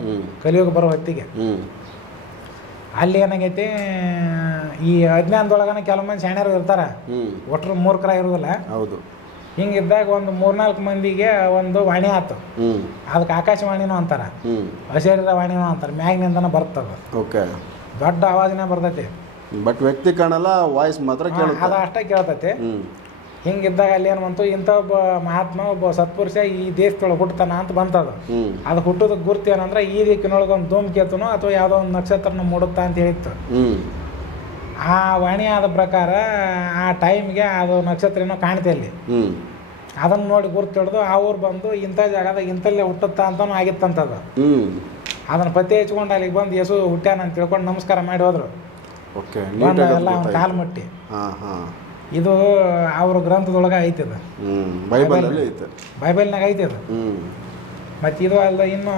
ಕಲಿಯೋಗ ಬರೋ ಹೊತ್ತಿಗೆ. ಅಲ್ಲಿ ಏನಾಗೈತಿ ಈ ಅಜ್ಞಾನದೊಳಗನ ಕೆಲವು ಮಂದಿ ಶಾಣ್ಯರು ಇರ್ತಾರೆ. ಒಟ್ಟರು ಮೂರ್ಖರ ಇರೋದಿಲ್ಲ. ಹೌದು. ಹಿಂಗಿದ್ದಾಗ ಒಂದು ಮೂರ್ನಾಲ್ಕು ಮಂದಿಗೆ ಒಂದು ವಾಣಿ ಆತು. ಅದಕ್ಕೆ ಆಕಾಶವಾಣಿನೂ ಅಂತಾರ. ಅಶರೀರ ವಾಣಿನೂ ಅಂತಾರೆ. ಮ್ಯಾಗ್ನಿಂದ ಬರ್ತದ. ಓಕೆ. ದೊಡ್ಡ ಆವಾಜನೇ ಬರ್ತೈತಿ. ಬಟ್ ವ್ಯಕ್ತಿ ಕಾಣಲ್ಲ ವಾಯ್ಸ್ ಮಾತ್ರ ಅದು ಅಷ್ಟೇ ಕೇಳ್ತೈತಿ. ಹಿಂಗಿದ್ದಾಗ ಅಲ್ಲಿ ಏನು ಬಂತು? ಇಂಥ ಒಬ್ಬ ಮಹಾತ್ಮ ಒಬ್ಬ ಸತ್ಪುರುಷ ಈ ದೇಶದೊಳಗೆ ಹುಟ್ಟತಾನ ಅಂತ ಬಂತದು. ಅದು ಹುಟ್ಟದ ಗುರ್ತು ಏನಂದ್ರೆ ಈ ದಿಕ್ಕಿನೊಳಗೆ ಒಂದು ಧೂಮಕೇತುನು ಅಥವಾ ಯಾವುದೋ ಒಂದು ನಕ್ಷತ್ರನ ಮೂಡುತ್ತಾ ಅಂತ ಹೇಳಿತ್ತು. ಆ ವಾಣಿ ಆದ ಪ್ರಕಾರ ಆ ಟೈಮ್ಗೆ ಅದು ನಕ್ಷತ್ರ ಏನೋ ಕಾಣ್ತೆ ಅಲ್ಲಿ. ಅದನ್ನು ನೋಡಿ ಗುರ್ತು ಹಿಡ್ದು ಆ ಊರು ಬಂದು ಇಂಥ ಜಾಗದಾಗ ಇಂಥಲ್ಲೇ ಹುಟ್ಟುತ್ತಾ ಅಂತನೂ ಆಗಿತ್ತಂತದು. ಅದನ್ನು ಪತ್ತೆ ಹಚ್ಕೊಂಡು ಅಲ್ಲಿಗೆ ಬಂದು ಯೇಸು ಹುಟ್ಟ್ಯಾನ ಅಂತ ತಿಳ್ಕೊಂಡು ನಮಸ್ಕಾರ ಮಾಡಿ ಹೋದ್ರು. ಎಲ್ಲ ಕಾಲು ಮುಟ್ಟಿ. ಹಾಂ ಹಾಂ. ಇದು ಅವ್ರ ಗ್ರಂಥದೊಳಗೆ ಐತಿ ಅದು. ಬೈಬಲ್ ಐತೆ. ಬೈಬಲ್ನಾಗ ಐತಿ ಅದು. ಮತ್ತೆ ಇದು ಅಲ್ಲ ಇನ್ನು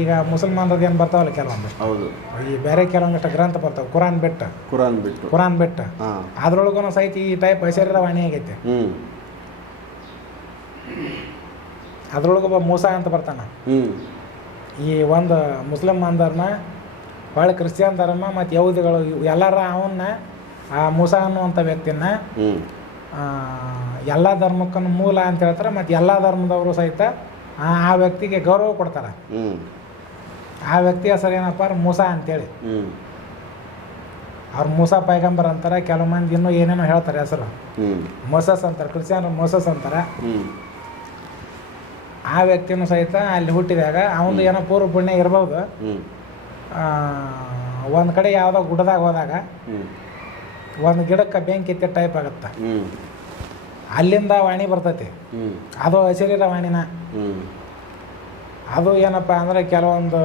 ಈಗ ಮುಸಲ್ಮಾನರದ್ದು ಏನು ಬರ್ತಾವಲ್ಲ ಕೆಲವೊಂದು? ಹೌದು. ಈ ಬೇರೆ ಕೆಲವೊಂದಿಷ್ಟು ಗ್ರಂಥ ಬರ್ತಾವೆ ಕುರಾನ್ ಬೆಟ್ಟ. ಕುರಾನ್ ಬಿಟ್ಟು. ಕುರಾನ್ ಬೆಟ್ಟ. ಅದ್ರೊಳಗು ಅದ್ರೊಳಗೂ ಸಹಿತ ಈ ಟೈಪ್ ವಾಣಿ ಆಗೈತೆ. ಹ್ಞೂ ಅದ್ರೊಳಗೊಬ್ಬ ಮೂಸ ಅಂತ ಬರ್ತಾನೆ. ಈ ಒಂದು ಮುಸ್ಲಿಮ್ ಅಂದರ್ನ ಭಾಳ ಕ್ರಿಶ್ಚಿಯನ್ ಧರ್ಮ ಮತ್ತು ಯಹೂದಿಗಳು ಇವ್ ಎಲ್ಲರ ಅವನ್ನ ಆ ಮೂಸ ಅನ್ನುವಂಥ ವ್ಯಕ್ತಿನ ಎಲ್ಲ ಧರ್ಮಕ್ಕೂ ಮೂಲ ಅಂತ ಹೇಳ್ತಾರೆ ಮತ್ತು ಎಲ್ಲ ಧರ್ಮದವರು ಸಹಿತ ಆ ವ್ಯಕ್ತಿಗೆ ಗೌರವ ಕೊಡ್ತಾರೆ. ಆ ವ್ಯಕ್ತಿ ಹೆಸರು ಏನಪ್ಪ ಮೂಸ ಅಂತೇಳಿ. ಅವ್ರು ಮೂಸ ಪೈಗಂಬರ್ ಅಂತಾರೆ ಕೆಲವು ಮಂದಿ ಇನ್ನೂ ಏನೇನೋ ಹೇಳ್ತಾರೆ ಹೆಸರು. ಮೊಸಸ್ ಅಂತಾರೆ ಕ್ರಿಶ್ಚಿಯನ್ ಮೋಸಸ್ ಅಂತಾರೆ. ಆ ವ್ಯಕ್ತಿನೂ ಸಹಿತ ಅಲ್ಲಿ ಹುಟ್ಟಿದಾಗ ಅವನು ಏನೋ ಪೂರ್ವ ಪುಣ್ಯ ಇರ್ಬೋದು. ಒಂದ್ ಒಂದು ಕಡೆ ಯಾವುದೋ ಗುಡ್ಡದಾಗ ಹೋದಾಗ ಒಂದು ಗಿಡಕ್ಕೆ ಬೆಂಕಿ ಎತ್ತಿದ ಟೈಪ್ ಆಗುತ್ತೆ. ಅಲ್ಲಿಂದ ವಾಣಿ ಬರ್ತೈತಿ. ಅದು ಹಸಿರಿರ ವಾಣಿನ. ಅದು ಏನಪ್ಪ ಅಂದ್ರೆ ಕೆಲವೊಂದು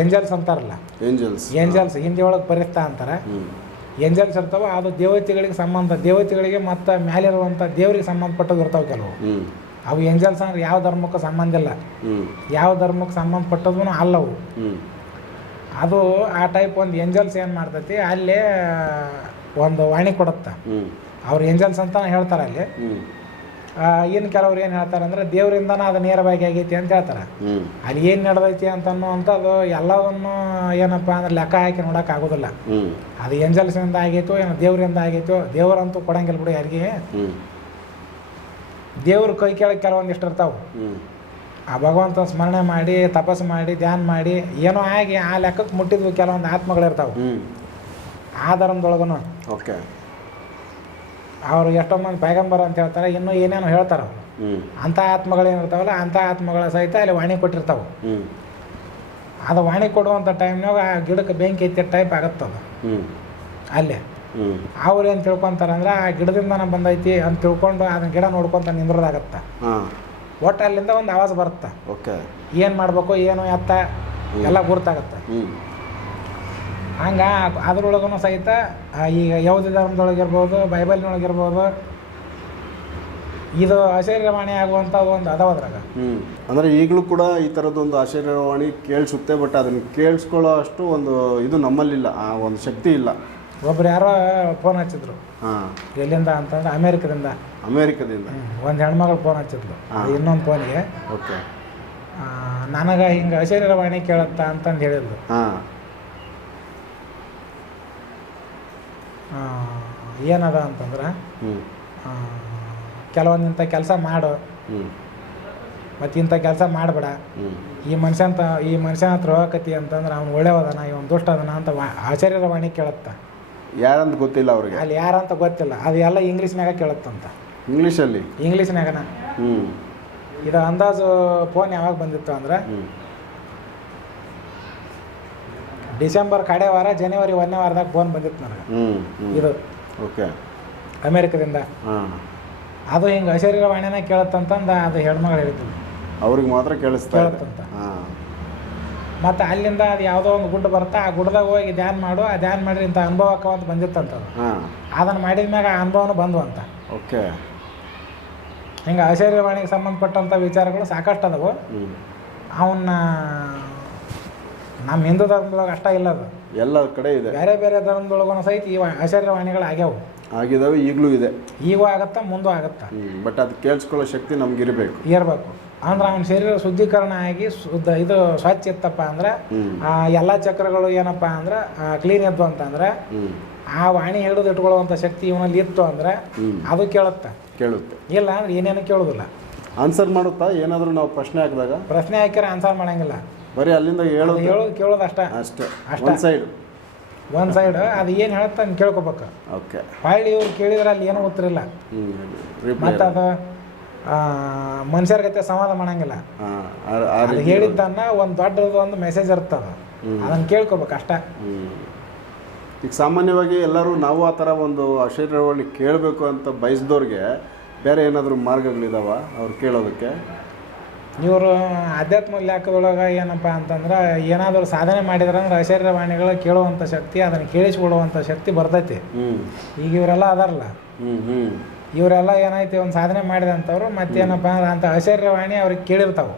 ಏಂಜಲ್ಸ್ ಅಂತಾರಲ್ಲ. ಏಂಜಲ್ಸ್. ಏಂಜಲ್ಸ್ ಹಿಂದಿ ಒಳಗೆ ಪರಿಸ್ತಾ ಅಂತಾರೆ. ಏಂಜಲ್ಸ್ ಇರ್ತಾವ ಅದು ದೇವತೆಗಳಿಗೆ ಸಂಬಂಧ. ದೇವತೆಗಳಿಗೆ ಮತ್ತು ಮೇಲಿರುವಂಥ ದೇವರಿಗೆ ಸಂಬಂಧಪಟ್ಟದ್ದು ಇರ್ತಾವೆ ಕೆಲವು. ಅವು ಏಂಜಲ್ಸ್ ಅಂದ್ರೆ ಯಾವ ಧರ್ಮಕ್ಕೂ ಸಂಬಂಧ ಇಲ್ಲ. ಯಾವ ಧರ್ಮಕ್ಕೆ ಸಂಬಂಧಪಟ್ಟದ್ದು ಅಲ್ಲವು. ಅದು ಆ ಟೈಪ್ ಒಂದು ಏಂಜಲ್ಸ್ ಏನು ಮಾಡ್ತೈತಿ ಅಲ್ಲೇ ಒಂದು ವಾಣಿ ಕೊಡುತ್ತೆ. ಅವ್ರು ಏಂಜಲ್ಸ್ ಅಂತ ಹೇಳ್ತಾರೆ ಅಲ್ಲಿ. ಏನು ಕೆಲವ್ರು ಏನು ಹೇಳ್ತಾರೆ ಅಂದ್ರೆ ದೇವರಿಂದನ ಅದು ನೇರವಾಗಿ ಆಗೈತಿ ಅಂತ ಹೇಳ್ತಾರೆ. ಅಲ್ಲಿ ಏನು ನಡೆದೈತಿ ಅಂತ ಅನ್ನುವಂಥದ್ದು ಎಲ್ಲವನ್ನು ಏನಪ್ಪ ಅಂದ್ರೆ ಲೆಕ್ಕ ಹಾಕಿ ನೋಡೋಕೆ ಆಗೋದಿಲ್ಲ. ಅದು ಏಂಜಲ್ಸಿಂದ ಆಗೈತೋ ಏನು ದೇವರಿಂದ ಆಗೈತೋ ದೇವರಂತೂ ಕೊಡಂಗಿಲ್ಲ ಬಿಡು ಯಾರಿಗೆ. ದೇವ್ರ ಕೈ ಕೆಳಗೆ ಕೆಲವೊಂದಿಷ್ಟು ಇರ್ತಾವೆ. ಆ ಭಗವಂತ ಸ್ಮರಣೆ ಮಾಡಿ ತಪಸ್ಸು ಮಾಡಿ ಧ್ಯಾನ ಮಾಡಿ ಏನೋ ಆಗಿ ಆ ಲೆಕ್ಕಕ್ಕೆ ಮುಟ್ಟಿದ್ವು ಕೆಲವೊಂದು ಆತ್ಮಗಳಿರ್ತಾವೆ. ಆ ಧರ್ಮದೊಳಗೂ ಓಕೆ. ಅವರು ಎಷ್ಟೋ ಮಂದಿ ಪೈಗಂಬರ್ ಅಂತ ಹೇಳ್ತಾರೆ ಇನ್ನೂ ಏನೇನೋ ಹೇಳ್ತಾರೆ ಅಂತ ಆತ್ಮಗಳು ಅಂಥ ಆತ್ಮಗಳೇನಿರ್ತಾವಲ್ಲ ಅಂಥ ಆತ್ಮಗಳ ಸಹಿತ ಅಲ್ಲಿ ವಾಣಿ ಕೊಟ್ಟಿರ್ತಾವೆ. ಅದು ವಾಣಿ ಕೊಡುವಂಥ ಟೈಮ್ನಾಗ ಆ ಗಿಡಕ್ಕೆ ಬೆಂಕಿ ಎತ್ತಿದ ಟೈಪ್ ಆಗತ್ತದು ಅಲ್ಲೇ. ಅವ್ರು ಏನು ತಿಳ್ಕೊತಾರಂದ್ರೆ ಆ ಗಿಡದಿಂದನ ಬಂದೈತಿ ಅಂತ ತಿಳ್ಕೊಂಡು ಅದನ್ನ ಗಿಡ ನೋಡ್ಕೊಂತ ನಿಂದ್ರದಾಗತ್ತ. ಒಟ್ಟು ಅಲ್ಲಿಂದ ಒಂದು ಆವಾಜ್ ಬರುತ್ತೆ. ಓಕೆ. ಏನು ಮಾಡಬೇಕು ಏನು ಎತ್ತ ಎಲ್ಲ ಗುರ್ತಾಗತ್ತೆ. ಹಂಗೆ ಅದ್ರೊಳಗೂ ಸಹಿತ ಈಗ ಯಾವುದೇ ಧರ್ಮದೊಳಗಿರ್ಬೋದು ಬೈಬಲ್ನೊಳಗಿರ್ಬೋದು ಇದು ಅಶರೀರವಾಣಿ ಆಗುವಂಥ ಒಂದು ಅದಾವ ಅದ್ರಾಗ. ಅಂದರೆ ಈಗಲೂ ಕೂಡ ಈ ಥರದ್ದೊಂದು ಆಶ್ಚರ್ಯವಾಣಿ ಕೇಳಿಸುತ್ತೆ ಬಟ್ ಅದನ್ನು ಕೇಳಿಸ್ಕೊಳ್ಳೋ ಅಷ್ಟು ಒಂದು ಇದು ನಮ್ಮಲ್ಲಿಲ್ಲ ಆ ಒಂದು ಶಕ್ತಿ ಇಲ್ಲ. ಒಬ್ರು ಯಾರೋ ಫೋನ್ ಹಚ್ಚಿದ್ರು. ಹಾಂ. ಎಲ್ಲಿಂದ ಅಂತಂದ್ರೆ ಅಮೇರಿಕದಿಂದ. ಅಮೇರಿಕದಿಂದ. ಒಂದು ಹೆಣ್ಮಗಳು ಫೋನ್ ಹಚ್ಚಿದ್ರು. ಇನ್ನೊಂದು ಫೋನಿಗೆ ಓಕೆ. ನನಗೆ ಹಿಂಗೆ ಅಶರೀರವಾಣಿ ಕೇಳತ್ತ ಅಂತಂದು ಹೇಳಿದ್ಲು. ಹಾಂ. ಏನದ ಅಂತಂದ್ರೆ ಹ್ಞೂ ಆ, ಕೆಲವೊಂದು ಇಂಥ ಕೆಲಸ ಮಾಡು. ಮತ್ತು ಇಂಥ ಕೆಲಸ ಮಾಡಬೇಡ. ಈ ಮನುಷ್ಯಂತ ಈ ಮನುಷ್ಯನ ಹತ್ರ ಹೋಗಕತ್ತಿ ಅಂತಂದ್ರೆ ಅವ್ನು ಒಳ್ಳೆಯವದನ ಇವನು ದುಷ್ಟ ಅದನ ಅಂತ ಆಚಾರ್ಯರ ವಾಣಿ ಕೇಳುತ್ತ. ಯಾರಂತ ಗೊತ್ತಿಲ್ಲ ಅವ್ರಿಗೆ. ಅಲ್ಲಿ ಯಾರಂತ ಗೊತ್ತಿಲ್ಲ. ಅದು ಎಲ್ಲ ಇಂಗ್ಲೀಷ್ನಾಗ ಕೇಳುತ್ತಂತ ಇಂಗ್ಲೀಷಲ್ಲಿ ಇಂಗ್ಲೀಷ್ನಾಗನ ಹ್ಞೂ ಇದು ಅಂದಾಜು ಫೋನ್ ಯಾವಾಗ ಬಂದಿತ್ತು ಅಂದ್ರೆ ಡಿಸೆಂಬರ್ ಕಡೆ ವಾರ ಜನವರಿ ಒಂದನೇ ವಾರದಾಗ ಫೋನ್ ಬಂದಿತ್ತು ನನಗೆ. ಇದು ಓಕೆ. ಅಮೇರಿಕದಿಂದ. ಹಾಂ. ಅದು ಹಿಂಗೆ ಅಶರೀರವಾಣಿನ ಕೇಳುತ್ತಂತಂದು ಅದು ಹೆಣ್ಮಗಳು ಹೇಳಿದ್ದು. ಅವ್ರಿಗೆ ಮಾತ್ರ ಕೇಳಿಸ್ತಾ ಕೇಳುತ್ತಂತ. ಮತ್ತು ಅಲ್ಲಿಂದ ಅದು ಯಾವುದೋ ಒಂದು ಗುಡ್ಡ ಬರುತ್ತೆ ಆ ಗುಡ್ಡದಾಗ ಹೋಗಿ ಧ್ಯಾನ ಮಾಡು ಆ ಧ್ಯಾನ ಮಾಡ್ರಿ ಇಂಥ ಅನುಭವ ಅಂತ ಬಂದಿತ್ತಂತ ಅದು. ಹಾಂ. ಅದನ್ನು ಮಾಡಿದ ಮ್ಯಾಗ ಆ ಅನುಭವನೂ ಬಂದು ಅಂತ. ಓಕೆ. ಹಿಂಗೆ ಆಶ್ಚರ್ಯವಾಣಿಗೆ ಸಂಬಂಧಪಟ್ಟಂಥ ವಿಚಾರಗಳು ಸಾಕಷ್ಟು ಅದಾವು. ಅವನ್ನ ನಮ್ಮ ಹಿಂದೂ ಧರ್ಮದೊಳಗೆ ಅಷ್ಟ ಇಲ್ಲ ಅದು. ಎಲ್ಲ ಕಡೆ ಇದೆ. ಬೇರೆ ಬೇರೆ ಧರ್ಮದೊಳಗೂ ಸಹಿತ ಈ ಆಶ್ಚರ್ಯವಾಣಿಗಳು ಆಗ್ಯಾವು. ಆಗಿದಾವೆ ಈಗಲೂ ಇದೆ. ಈಗೂ ಆಗತ್ತಾ ಮುಂದೂ ಆಗತ್ತಾ. ಬಟ್ ಅದು ಕೇಳಿಸ್ಕೊಳ್ಳೋ ಶಕ್ತಿ ನಮ್ಗೆ ನಮಗಿರಬೇಕು. ಇರಬೇಕು. ಅಂದ್ರೆ ಅವನ ಶರೀರ ಶುದ್ಧೀಕರಣ ಆಗಿ ಶುದ್ಧ ಇದು ಸ್ವಚ್ಛ ಇತ್ತಪ್ಪ ಅಂದ್ರೆ ಆ ಎಲ್ಲ ಚಕ್ರಗಳು ಏನಪ್ಪ ಅಂದ್ರೆ ಕ್ಲೀನ್ ಇದ್ವು ಅಂತಂದ್ರೆ ಆ ವಾಣಿ ಹಿಡಿದು ಇಟ್ಕೊಳ್ಳುವಂಥ ಶಕ್ತಿ ಇವನಲ್ಲಿ ಇತ್ತು ಅಂದ್ರೆ ಅದು ಕೇಳುತ್ತೆ. ಕೇಳುತ್ತೆ. ಇಲ್ಲ ಅಂದ್ರೆ ಏನೇನು ಕೇಳೋದಿಲ್ಲ. ಆನ್ಸರ್ ಮಾಡುತ್ತಾ? ಏನಾದರೂ ನಾವು ಪ್ರಶ್ನೆ ಹಾಕಿದಾಗ? ಪ್ರಶ್ನೆ ಹಾಕಿದ್ರೆ ಆನ್ಸರ್ ಮಾಡಂಗಿಲ್ಲ. ಬರೀ ಅಲ್ಲಿಂದ ಹೇಳೋದು? ಹೇಳೋದು ಕೇಳೋದು ಅಷ್ಟ. ಅಷ್ಟೇ. ಅಷ್ಟೇ. ಸೈಡ್ ಒಂದು ಸೈಡ್ ಅದು ಏನು ಹೇಳುತ್ತೆ ಕೇಳ್ಕೊಬೇಕು. ಓಕೆ ಹೊಳ್ಳಿ ಇವ್ರು ಕೇಳಿದ್ರೆ ಅಲ್ಲಿ ಏನೂ ಉತ್ತರಿಲ್ಲ ಮತ್ತೆ ಮತ್ತು ಅದು ಮನುಷ್ಯರ ಗತೆ ಸಂವಾದ ಮಾಡಂಗಿಲ್ಲ. ಅದು ಹೇಳಿದ್ದನ್ನ ಒಂದು ದೊಡ್ಡದು ಒಂದು ಮೆಸೇಜ್ ಇರ್ತದ. ಅದನ್ನ ಕೇಳ್ಕೊಬೇಕು ಅಷ್ಟ. ಈಗ ಸಾಮಾನ್ಯವಾಗಿ ಎಲ್ಲರೂ ನಾವು ಆ ಥರ ಒಂದು ಆಶೀರ್ವಾದ ಕೇಳಬೇಕು ಅಂತ ಬಯಸಿದವ್ರಿಗೆ ಬೇರೆ ಏನಾದರೂ ಮಾರ್ಗಗಳಿದಾವ ಅವ್ರು ಕೇಳೋದಕ್ಕೆ? ಇವರು ಆಧ್ಯಾತ್ಮ ಲೆಕ್ಕದೊಳಗೆ ಏನಪ್ಪ ಅಂತಂದ್ರೆ ಏನಾದರೂ ಸಾಧನೆ ಮಾಡಿದ್ರೆ ಅಂದ್ರೆ ಅಶರೀರವಾಣಿಗಳು ಕೇಳುವಂಥ ಶಕ್ತಿ ಅದನ್ನು ಕೇಳಿಸ್ಕೊಡುವಂಥ ಶಕ್ತಿ ಬರ್ತೈತಿ. ಈಗ ಇವರೆಲ್ಲ ಅದಾರಲ್ಲ. ಹ್ಞೂ ಹ್ಞೂ ಇವರೆಲ್ಲ ಏನಾಯ್ತು ಒಂದು ಸಾಧನೆ ಮಾಡಿದಂಥವ್ರು ಮತ್ತೇನಪ್ಪ ಅಂದ್ರೆ ಅಂತ ಐಶ್ವರ್ಯವಾಣಿ ಅವ್ರಿಗೆ ಕೇಳಿರ್ತಾವೆ.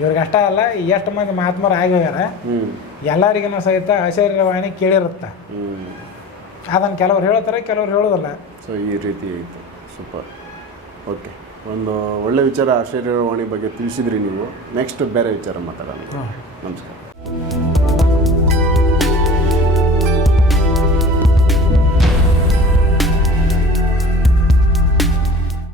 ಇವ್ರಿಗೆ ಅಷ್ಟ ಅಲ್ಲ ಎಷ್ಟು ಮಂದಿ ಮಹಾತ್ಮರು ಆಗಿ ಹೋಗ್ಯಾರ ಎಲ್ಲರಿಗೂ ಸಹಿತ ಐಶ್ವರ್ಯವಾಣಿ ಕೇಳಿರುತ್ತೆ. ಅದನ್ನು ಕೆಲವ್ರು ಹೇಳ್ತಾರೆ ಕೆಲವ್ರು ಹೇಳೋದಲ್ಲ. ಸೊ ಈ ರೀತಿ ಐತೆ ಸೂಪರ್ ಓಕೆ ಒಂದು ಒಳ್ಳೆ ವಿಚಾರ ಆಶ್ಚರ್ಯವಾಣಿ ಬಗ್ಗೆ ತಿಳಿಸಿದ್ರಿ ನೀವು. ನೆಕ್ಸ್ಟ್ ಬೇರೆ ವಿಚಾರ ಮಾತಾಡೋಣ. ನಮಸ್ಕಾರ.